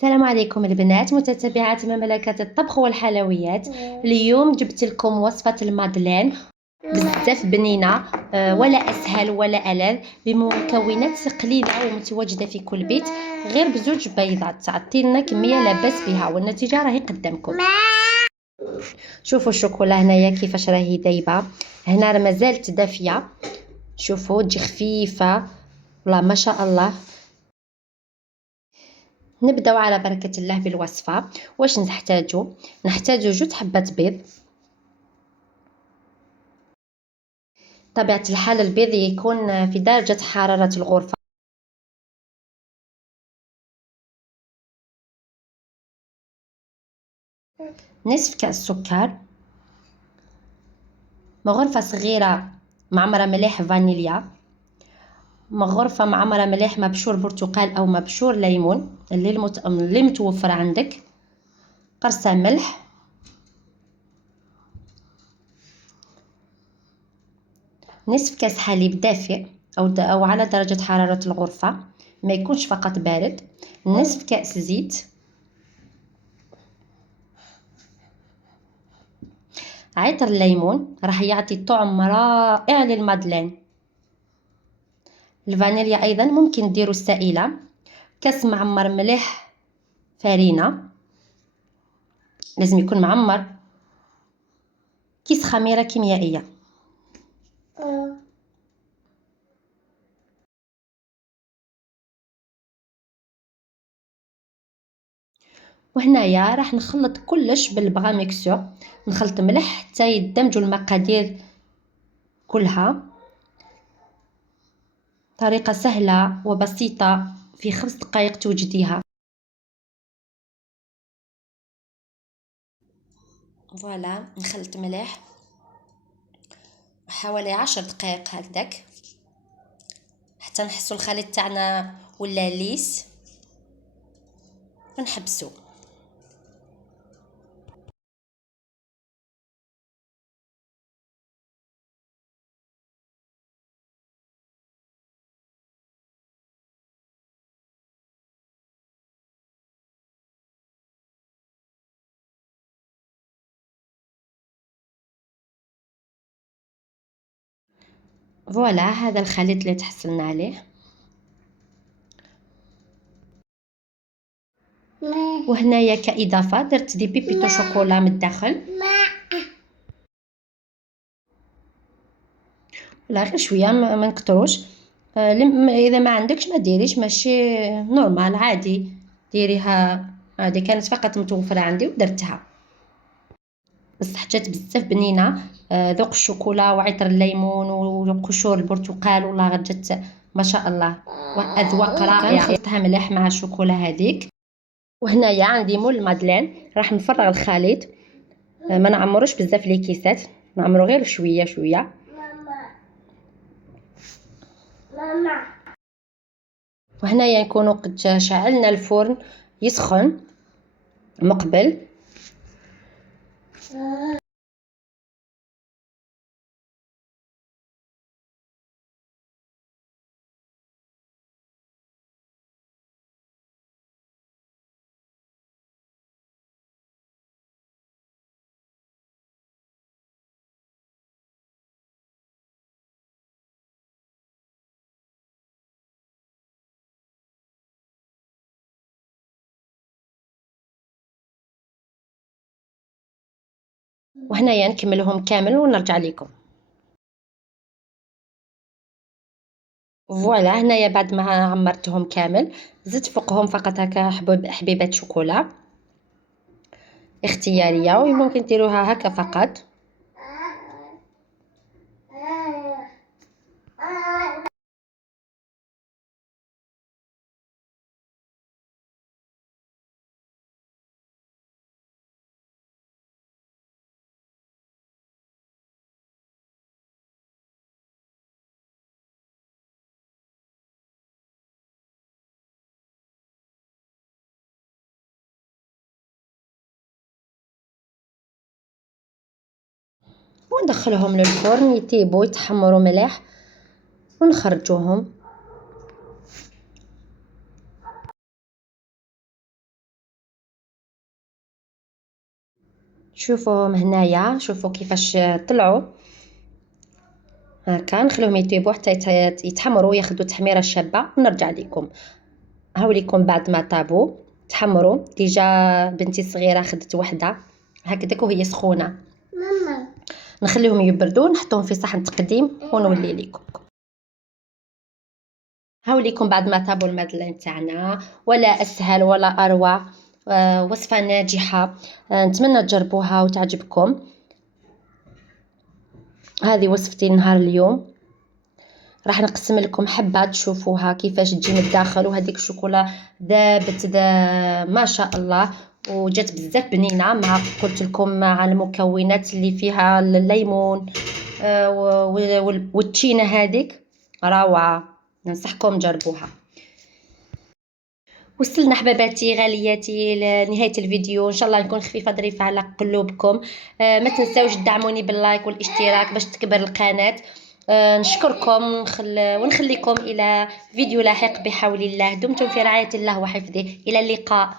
السلام عليكم البنات متتبعات مملكة الطبخ والحلويات. اليوم جبت لكم وصفة المادلين بزاف بنينة، ولا أسهل ولا ألذ، بمكونات قليلة ومتواجدة في كل بيت، غير بزوج بيضات تعطي لنا كمية لا بأس بها، والنتيجة راهي قدامكم. شوفوا الشوكولا هنايا كيفاش راهي دايبة، هنا راه مازالت دافية. شوفوا تجي خفيفة والله ما شاء الله. نبداو على بركة الله بالوصفة. واش نحتاجو 2 حبات بيض. طبيعة الحال البيض يكون في درجة حرارة الغرفة. نصف كأس سكر، مغرفة صغيرة معمرة ملح فانيليا، مغرفة معمرة ملح مبشور برتقال أو مبشور ليمون اللي متوفر عندك، قرصة ملح، نصف كاس حليب دافئ أو على درجة حرارة الغرفة، ما يكونش فقط بارد، نصف كأس زيت، عطر الليمون راح يعطي طعم رائع للمادلين. الفانيليا أيضا ممكن ديروا السائلة، كاس معمر ملح فرينة، لازم يكون معمر، كيس خميرة كيميائية. وهنايا راح نخلط كلش بالبغا ميكسور، نخلط ملح حتى يدمجوا المقادير كلها. طريقة سهلة وبسيطة، في 5 دقائق توجديها. فوالا نخلط ملح حوالي 10 دقائق هكذاك حتى نحسوا الخليط تاعنا ولا ليس ونحبسو. فوالا هذا الخليط اللي تحصلنا عليه. وهنايا كإضافة درت دي بيبيتو شوكولا من الداخل، لا غير شويه ما نكتروش. اذا ما عندكش ما ديريش، ماشي نورمال عادي ديريها، هذه كانت فقط متوفره عندي ودرتها، بس حاجات بزاف بنينه. ذوق الشوكولا وعطر الليمون وقشور البرتقال والله غير جات ما شاء الله، واذواق رائعه. خلطتها ملح مع الشوكولا هذيك. وهنايا عندي مول المادلين، راح نفرغ الخليط، ما نعمروش بزاف لي كيسات، نعمرو غير شويه شويه. وهنايا نكونوا قد شعلنا الفرن يسخن مقبل. وهنايا نكملهم كامل ونرجع لكم. فوالا هنايا بعد ما عمرتهم كامل زدت فوقهم فقط هكا حبيبات شوكولا اختياريه، وممكن ديروها هكا فقط. وندخلهم للفرن يطيبوا يتحمروا مليح ونخرجوهم. شوفوهم هنايا، شوفوا كيفاش طلعوا هكا. نخليهم يطيبوا حتى يتحمروا، ياخذوا تحميره شابه ونرجع لكم. هاوليكم بعد ما طابوا تحمروا. ديجا بنتي الصغيره خدت وحده هكذاك وهي سخونه. ماما نخليهم يبردوا، نحطهم في صحن تقديم ونولي لكم. هاوليكم بعد ما طابوا المدلين تاعنا، ولا اسهل ولا اروع. وصفه ناجحه، نتمنى تجربوها وتعجبكم. هذه وصفتي نهار اليوم. راح نقسم لكم حبه تشوفوها كيفاش تجي من الداخل، وهذيك الشوكولا ذابت ما شاء الله، وجات بزاف بنينه. مع قلت لكم مع المكونات اللي فيها الليمون والتشينه هذيك روعه. ننصحكم جربوها. وصلنا حباباتي غالياتي لنهايه الفيديو. ان شاء الله نكون خفيفه ظريفه على قلوبكم. ما تنساوش تدعموني باللايك والاشتراك باش تكبر القناه. نشكركم ونخليكم الى فيديو لاحق بحول الله. دمتم في رعايه الله وحفظه. الى اللقاء.